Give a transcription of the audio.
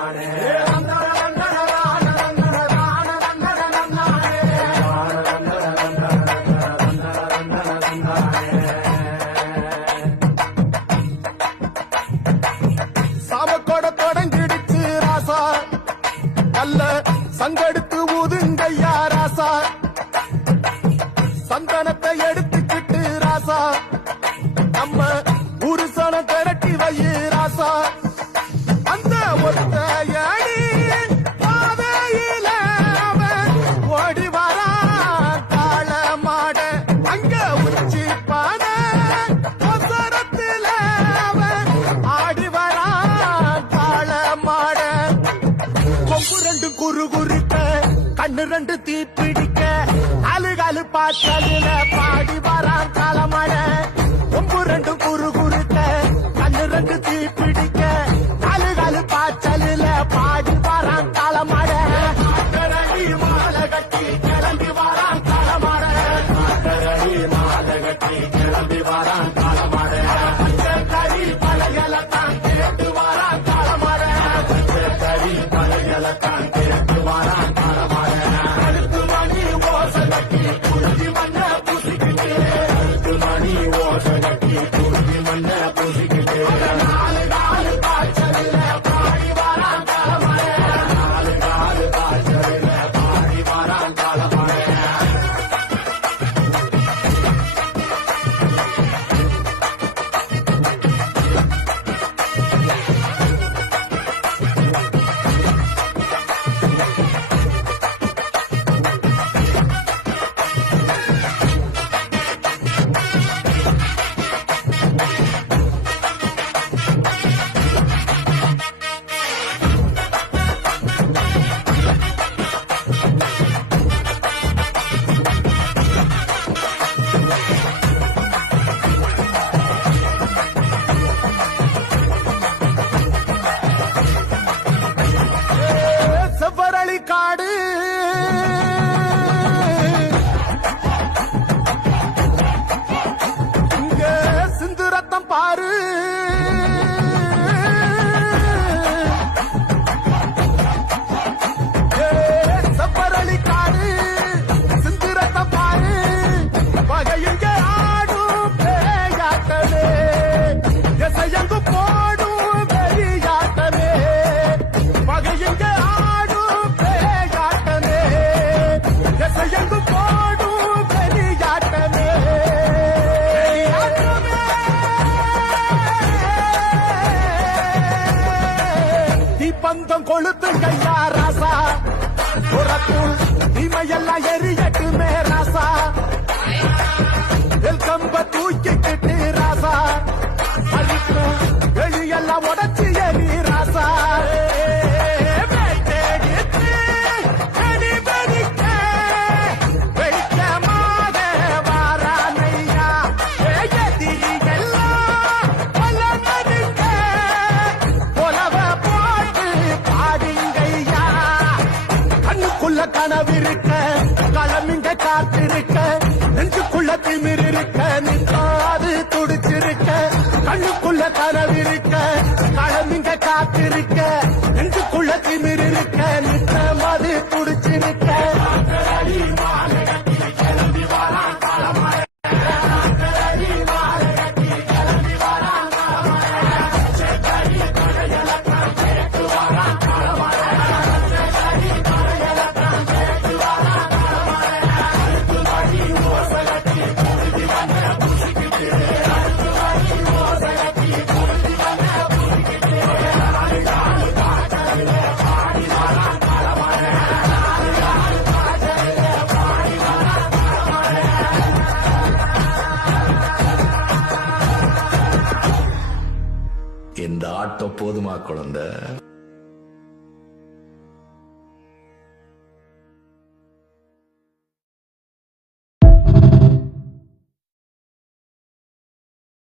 ஆனே பங்கெடுத்து ஊதுங்கய்யா ராசா? சந்தனத்தை எடுத்துக்கிட்டு ராசா? நம்ம உருசனம் திரட்டி வைய. கொம்பு ரெண்டு குறு குறுக்க கண்ணு ரெண்டு தீப்பிடிக்க. அழுகழு பார்த்ததுல பாடி வரான் காலமழை. கொம்பு ரெண்டு பந்தம் கொளுத்து கையா ராசா. உரக்குள் இமையெல்லாம் எரிய திமிருக்க நிற்காது துடிச்சிருக்க கண்ணுக்குள்ள கனவிருக்க களமிங்க காத்திருக்க நெஞ்சுக்குள்ள திமிருக்க பார்த்தோம் போதுமா குழந்தை?